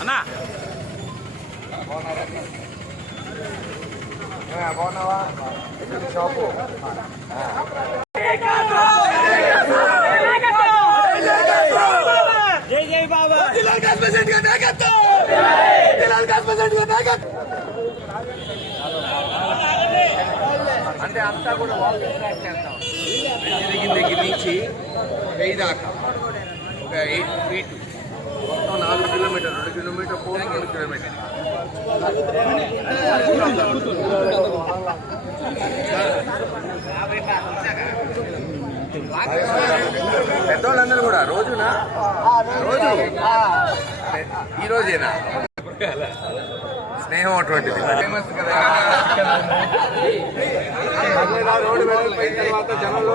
అన్నా. బాగున్నావా షాపు జై జై బాబా. అంటే అంతా కూడా వాకింగ్ ట్రాక్ చేస్తాం దిగిన దగ్గర నుంచి వెయ్యి దాకా. ఒక ఎయిట్ ఫీట్. మొత్తం నాలుగు కిలోమీటర్ రెండు కిలోమీటర్ ఫోర్ రెండు కిలోమీటర్ పెద్దవాళ్ళందరూ కూడా రోజునా? రోజు? ఈ రోజేనా? స్నేహం అటువంటిది. ఫేమస్ కదా. రోడ్డు వెళ్ళిపోయిన తర్వాత జనంలో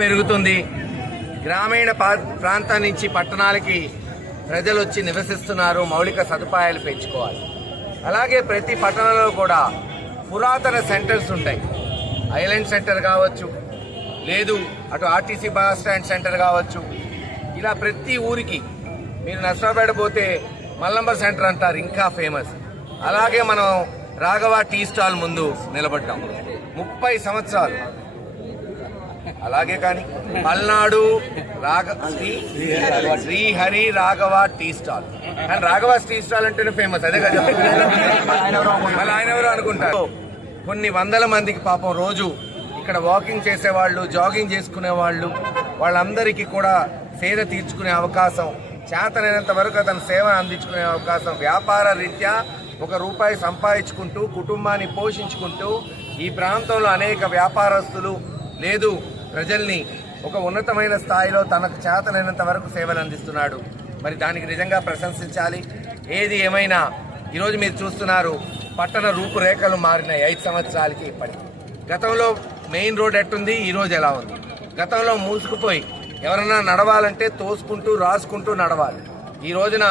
పెరుగుతుంది. గ్రామీణ ప్రాంతం నుంచి పట్టణాలకి ప్రజలు వచ్చి నివసిస్తున్నారు మౌలిక సదుపాయాలు పెంచుకోవాలి. అలాగే ప్రతి పట్టణంలో కూడా పురాతన సెంటర్స్ ఉంటాయి. ఐలాండ్ సెంటర్ కావచ్చు లేదు అటు ఆర్టీసీ బస్ స్టాండ్ సెంటర్ కావచ్చు. ఇలా ప్రతి ఊరికి మీరు నష్టపడిపోతే మల్లంబర్ సెంటర్ అంటారు ఇంకా ఫేమస్ అలాగే మనం రాఘవ టీ స్టాల్ ముందు నిలబడ్డాం. ముప్పై సంవత్సరాలు. అలాగే కానీ పల్నాడు రాఘ శ్రీ శ్రీహరి రాఘవ టీ స్టాల్. కానీ రాఘవ టీ స్టాల్ అంటేనే ఫేమస్ అదే కదా. మళ్ళీ ఆయన ఎవరు అనుకుంటారు. కొన్ని వందల మందికి పాపం రోజు ఇక్కడ వాకింగ్ చేసేవాళ్ళు జాగింగ్ చేసుకునే వాళ్ళు వాళ్ళందరికీ కూడా సేద తీర్చుకునే అవకాశం చేతనైనంత వరకు అతను సేవ అందించుకునే అవకాశం. వ్యాపార రీత్యా ఒక రూపాయి సంపాదించుకుంటూ కుటుంబాన్ని పోషించుకుంటూ ఈ ప్రాంతంలో అనేక వ్యాపారస్తులు లేదు. ప్రజల్ని ఒక ఉన్నతమైన స్థాయిలో తనకు చేతనైనంత వరకు సేవలు అందిస్తున్నాడు. మరి దానికి నిజంగా ప్రశంసించాలి. ఏది ఏమైనా ఈరోజు మీరు చూస్తున్నారు పట్టణ రూపురేఖలు మారినాయి ఐదు సంవత్సరాలకి ఇప్పటికి. గతంలో మెయిన్ రోడ్ ఎట్టుంది ఈ రోజు ఎలా ఉంది? గతంలో మూసుకుపోయి ఎవరన్నా నడవాలంటే తోసుకుంటూ రాసుకుంటూ నడవాలి. ఈ రోజున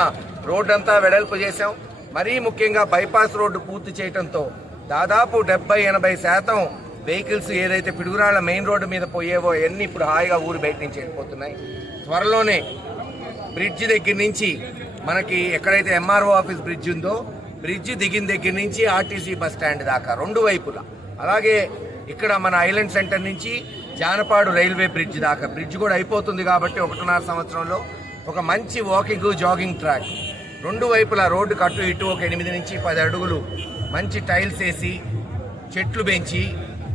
రోడ్డంతా వెడల్పు చేశాం. మరీ ముఖ్యంగా బైపాస్ రోడ్డు పూర్తి చేయడంతో దాదాపు డెబ్బై ఎనభై శాతం వెహికల్స్ ఏదైతే పిడుగురాళ్ళ మెయిన్ రోడ్డు మీద పోయేవో అన్నీ ఇప్పుడు హాయిగా ఊరు బయట నుంచి వెళ్ళిపోతున్నాయి. త్వరలోనే బ్రిడ్జ్ దగ్గర నుంచి మనకి ఎక్కడైతే ఎంఆర్ఓ ఆఫీస్ బ్రిడ్జ్ ఉందో బ్రిడ్జ్ దిగిన దగ్గర నుంచి ఆర్టీసీ బస్ స్టాండ్ దాకా రెండు వైపులా. అలాగే ఇక్కడ మన ఐలాండ్ సెంటర్ నుంచి జానపాడు రైల్వే బ్రిడ్జ్ దాకా. బ్రిడ్జ్ కూడా అయిపోతుంది కాబట్టి ఒకటిన్నర సంవత్సరంలో ఒక మంచి వాకింగ్ జాగింగ్ ట్రాక్ రెండు వైపులా రోడ్డు కట్టు ఇటు ఒక ఎనిమిది నుంచి పది అడుగులు మంచి టైల్స్ వేసి చెట్లు పెంచి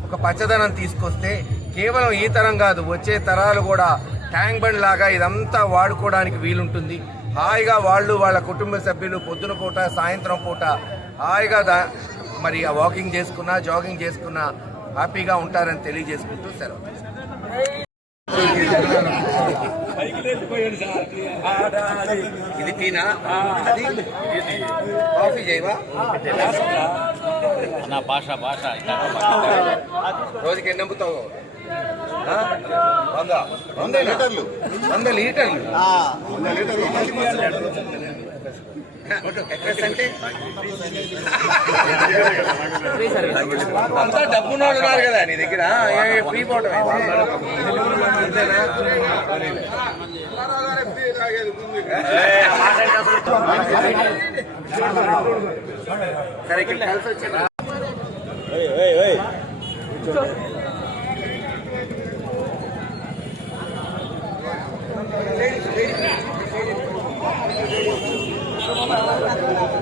ఒక పచ్చదనం తీసుకొస్తే కేవలం ఈ తరం కాదు వచ్చే తరాలు కూడా ట్యాంక్ బండ్ లాగా ఇదంతా వాడుకోవడానికి వీలుంటుంది. హాయిగా వాళ్ళు వాళ్ళ కుటుంబ సభ్యులు పొద్దున పూట సాయంత్రం పూట హాయిగా దా మరి ఆ వాకింగ్ చేసుకున్నా జాగింగ్ చేసుకున్నా హ్యాపీగా ఉంటారని తెలియజేసుకుంటూ సెలవు. ఇది టీనా? అది కాఫీ చేయవా? నా భాష భాష. రోజుకి ఎన్ని అమ్ముతావు ఆ? వంద. వంద లీటర్లు. వంద లీటర్లు. ఎక్స్ప్రెస్ అంటే అంతా వాళ్ళు ఉన్నారు కదా నీ దగ్గర. ఏ ఫ్రీ పోవటం సరే ఇక్కడ కలిసి వచ్చాను Thank you.